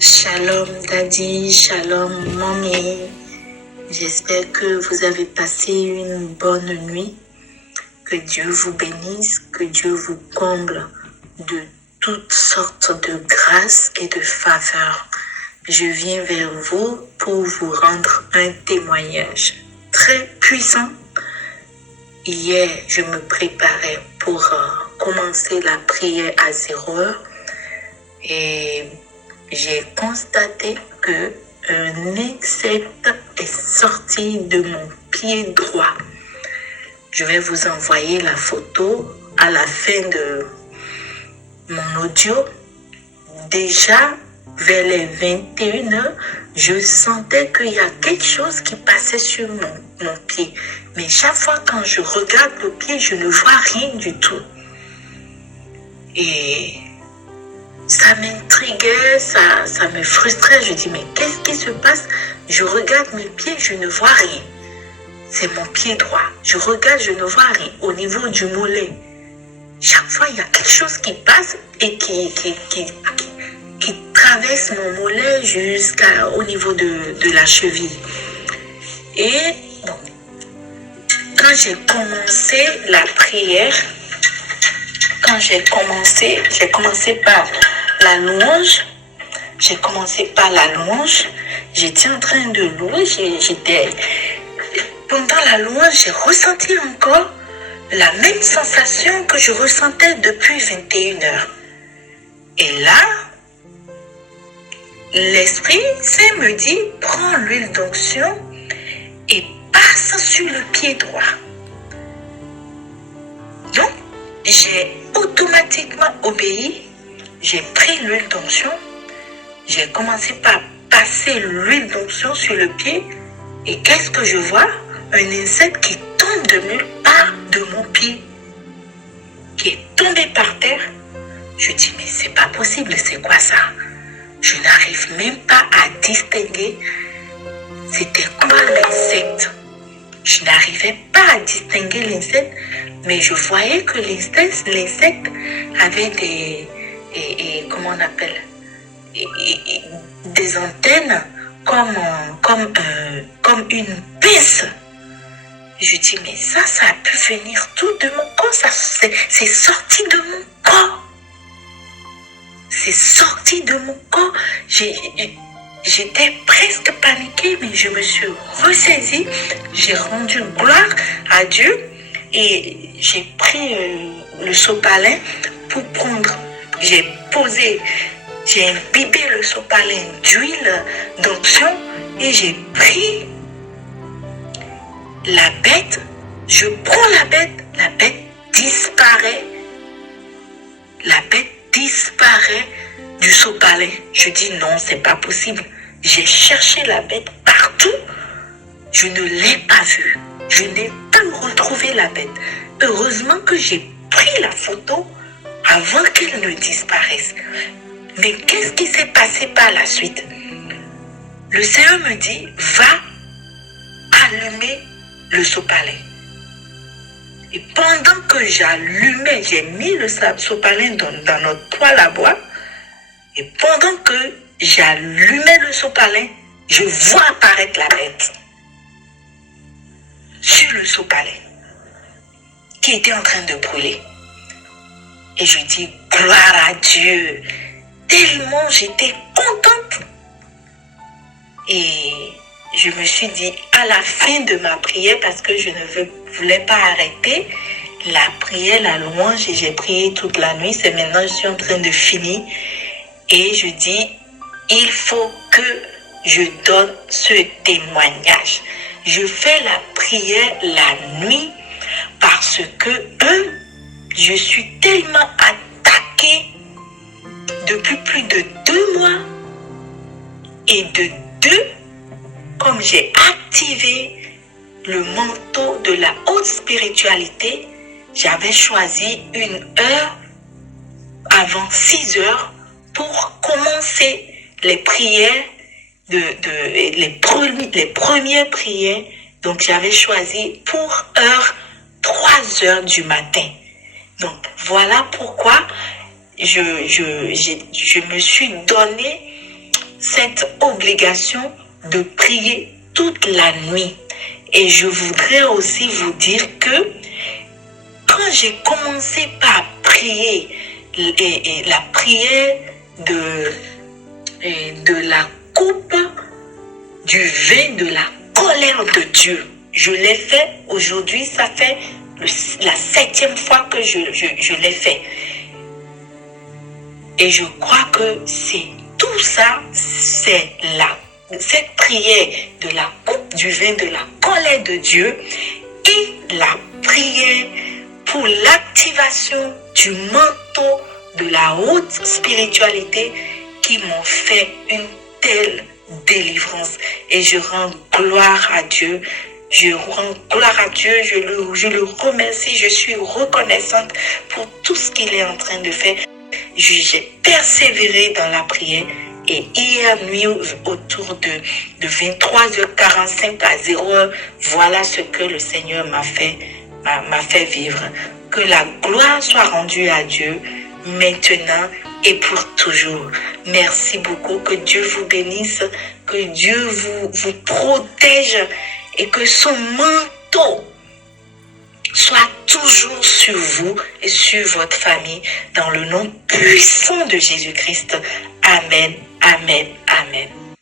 Shalom Daddy, shalom Mommy. J'espère que vous avez passé une bonne nuit. Que Dieu vous bénisse, que Dieu vous comble de toutes sortes de grâces et de faveurs. Je viens vers vous pour vous rendre un témoignage très puissant. Hier, je me préparais pour commencer la prière à 0 heure et j'ai constaté que un insecte est sorti de mon pied droit. Je vais vous envoyer la photo à la fin de mon audio. Déjà, vers les 21 heures, je sentais qu'il y a quelque chose qui passait sur mon pied. Mais chaque fois quand je regarde le pied, je ne vois rien du tout. Et ça m'intriguait, ça me frustrait. Je dis, mais qu'est-ce qui se passe? Je regarde mes pieds, je ne vois rien. C'est mon pied droit. Je regarde, je ne vois rien. Au niveau du mollet, chaque fois, il y a quelque chose qui passe et qui traverse mon mollet jusqu'au niveau de la cheville. Et bon, quand j'ai commencé la prière, j'ai commencé par la louange. J'étais en train de louer. Pendant la louange, j'ai ressenti encore la même sensation que je ressentais depuis 21 heures. Et là, l'Esprit Saint me dit, prends l'huile d'onction et passe sur le pied droit. Donc, j'ai automatiquement obéi. J'ai pris l'huile d'onction. J'ai commencé par passer l'huile d'onction sur le pied. Et qu'est-ce que je vois? Un insecte qui tombe de nulle part de mon pied. Qui est tombé par terre. Je dis, mais c'est pas possible, c'est quoi ça? Je n'arrive même pas à distinguer c'était quoi l'insecte. Je n'arrivais pas à distinguer l'insecte, mais je voyais que l'insecte avait comment on appelle, des antennes comme une pince. Je dis, mais ça a pu venir tout de mon corps, c'est sorti de mon corps. C'est sorti de mon corps. J'étais presque paniquée, mais je me suis ressaisie. J'ai rendu gloire à Dieu et j'ai pris le sopalin pour prendre. J'ai imbibé le sopalin d'huile d'onction et j'ai pris la bête. Je prends la bête disparaît. La bête disparaît du sopalin. Je dis non, c'est pas possible. J'ai cherché la bête partout. Je ne l'ai pas vue. Je n'ai pas retrouvé la bête. Heureusement que j'ai pris la photo avant qu'elle ne disparaisse. Mais qu'est-ce qui s'est passé par la suite? Le Seigneur me dit, va allumer le sopalin. Et pendant que j'allumais, j'ai mis le sopalin dans notre poêle à bois. Et pendant que j'allumais le sopalin, je vois apparaître la bête sur le sopalin qui était en train de brûler. Et je dis, gloire à Dieu. Tellement j'étais contente. Et je me suis dit, à la fin de ma prière, parce que je ne voulais pas arrêter la prière, la louange, et j'ai prié toute la nuit. C'est maintenant, je suis en train de finir. Et je dis, il faut que je donne ce témoignage. Je fais la prière la nuit parce que, je suis tellement attaquée depuis plus de 2 mois. Et de 2, comme j'ai activé le manteau de la haute spiritualité, j'avais choisi une heure avant 6 heures pour commencer les prières, les premières prières. Donc j'avais choisi pour 3 heures du matin. Donc voilà pourquoi je me suis donné cette obligation de prier toute la nuit. Et je voudrais aussi vous dire que quand j'ai commencé par prier la prière de la coupe du vin de la colère de Dieu, je l'ai fait aujourd'hui, ça fait la 7e fois que je l'ai fait. Et je crois que c'est tout ça, c'est cette prière de la coupe du vin de la colère de Dieu et la prière pour l'activation du manteau de la haute spiritualité qui m'ont fait une telle délivrance. Et je rends gloire à Dieu. Je rends gloire à Dieu, je le remercie, je suis reconnaissante pour tout ce qu'il est en train de faire. J'ai persévéré dans la prière et hier nuit autour de 23h45 à 0h, voilà ce que le Seigneur m'a fait vivre. Que la gloire soit rendue à Dieu maintenant et pour toujours. Merci beaucoup, que Dieu vous bénisse, que Dieu vous protège et que son manteau soit toujours sur vous et sur votre famille, dans le nom puissant de Jésus-Christ. Amen, amen, amen.